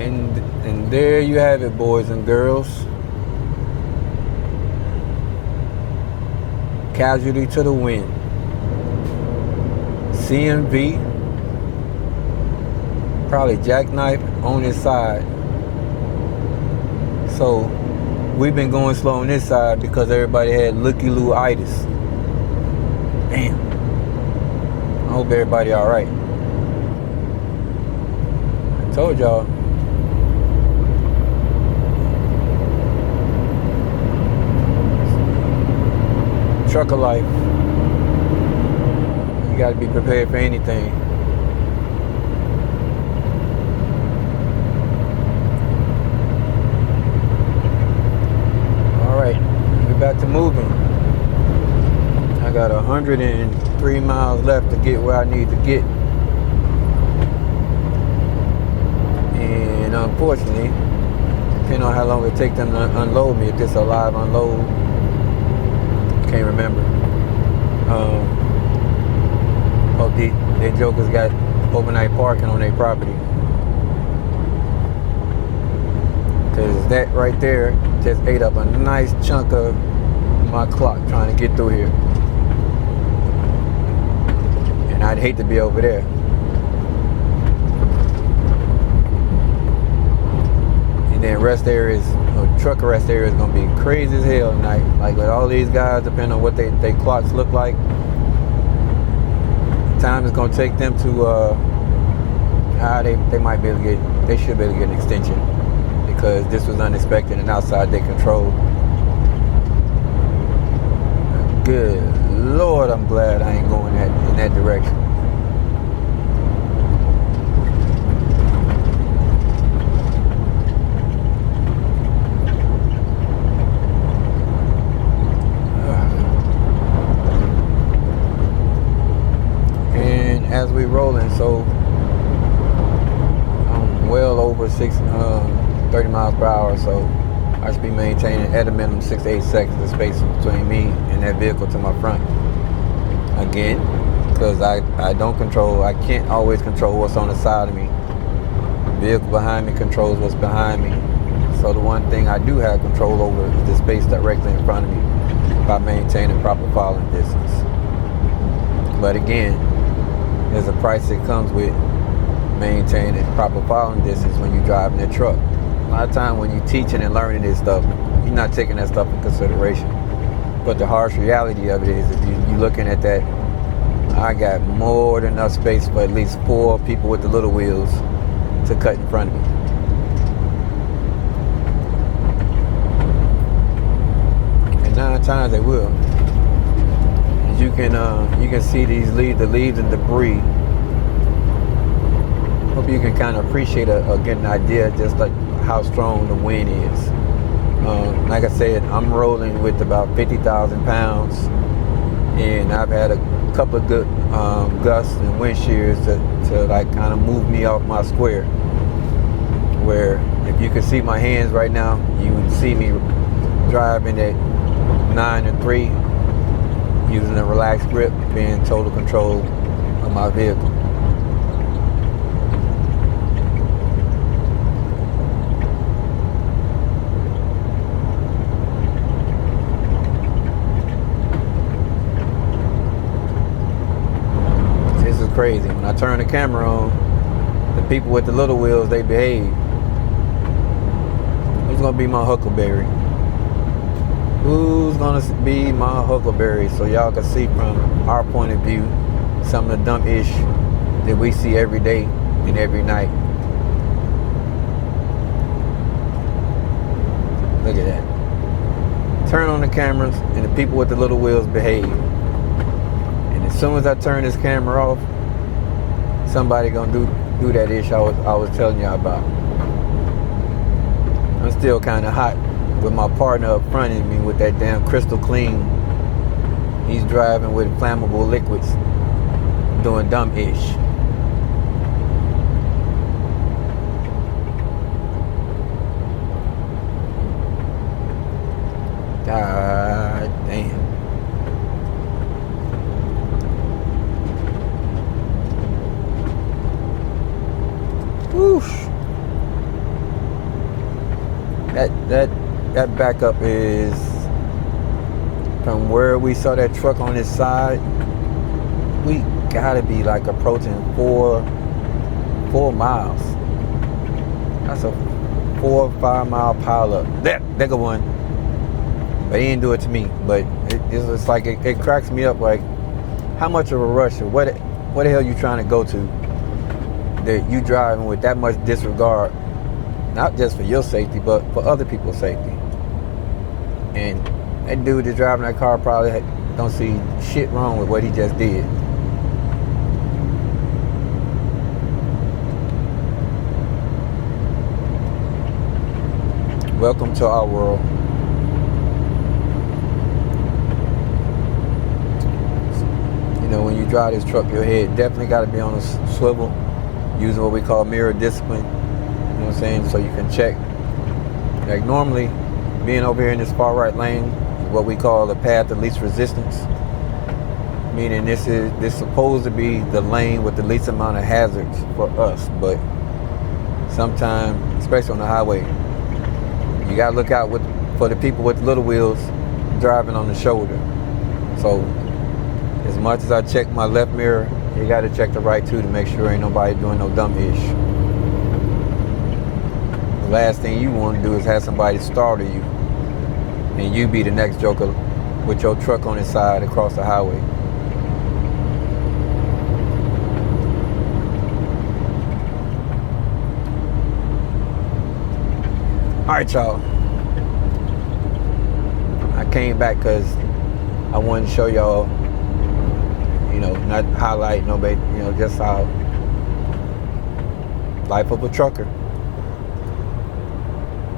And there you have it, boys and girls. Casualty to the wind. CMV, probably jackknife on his side. So we've been going slow on this side because everybody had looky-loo-itis. Damn. I hope everybody all right. I told y'all. Trucker life. You got to be prepared for anything. All right, we're back to moving. I got 103 miles left to get where I need to get. And unfortunately, depending on how long it takes them to unload me, if this is a live unload, can't remember. Hope they jokers got overnight parking on their property. Because that right there just ate up a nice chunk of my clock trying to get through here. And I'd hate to be over there. And then rest areas, truck rest area is going to be crazy as hell tonight. Like with all these guys, depending on what they clocks look like, time is going to take them to, they might be able to get, they should be able to get an extension because this was unexpected and outside their control. Good Lord, I'm glad I ain't going in that direction. As we rolling, so I'm well over 30 miles per hour, so I should be maintaining at a minimum 6 to 8 seconds of space between me and that vehicle to my front. Again, because I can't always control what's on the side of me. The vehicle behind me controls what's behind me. So the one thing I do have control over is the space directly in front of me by maintaining proper following distance. But again, there's a price that comes with maintaining proper following distance when you're driving a truck. A lot of times when you're teaching and learning this stuff, you're not taking that stuff in consideration. But the harsh reality of it is, if you're looking at that, I got more than enough space for at least 4 people with the little wheels to cut in front of me. And 9 times they will. You can see the leaves and debris. Hope you can kind of appreciate or get an idea just like how strong the wind is. Like I said, I'm rolling with about 50,000 pounds, and I've had a couple of good gusts and wind shears to like kind of move me off my square. Where if you could see my hands right now, you would see me driving at 9 and 3. Using a relaxed grip, being in total control of my vehicle. This is crazy. When I turn the camera on, the people with the little wheels, they behave. Who's gonna be my huckleberry? Who's gonna be my huckleberry so y'all can see from our point of view some of the dumb ish that we see every day and every night. Look at that. Turn on the cameras and the people with the little wheels behave. And as soon as I turn this camera off, somebody gonna do that ish I was telling y'all about. I'm still kinda hot with my partner up front of me with that damn crystal clean. He's driving with flammable liquids, doing dumb-ish. God damn. Whoosh. That backup is from where we saw that truck on his side. We gotta be like approaching 4 miles. That's a 4 or 5 mile pile up. There go one. But he didn't do it to me. But it's like it cracks me up. Like, how much of a rush? Or what the hell you trying to go to? That you driving with that much disregard, not just for your safety, but for other people's safety. And that dude that's driving that car probably don't see shit wrong with what he just did. Welcome to our world. You know, when you drive this truck, your head definitely got to be on a swivel, using what we call mirror discipline. You know what I'm saying? So you can check. Like normally, being over here in this far right lane, what we call the path of least resistance, meaning this supposed to be the lane with the least amount of hazards for us. But sometimes, especially on the highway, you gotta look out for the people with little wheels driving on the shoulder. So as much as I check my left mirror, you gotta check the right too to make sure ain't nobody doing no dumb ish. The last thing you want to do is have somebody startle you and you be the next joker with your truck on his side across the highway. All right, y'all. I came back because I wanted to show y'all, you know, not highlight nobody, you know, just how life of a trucker.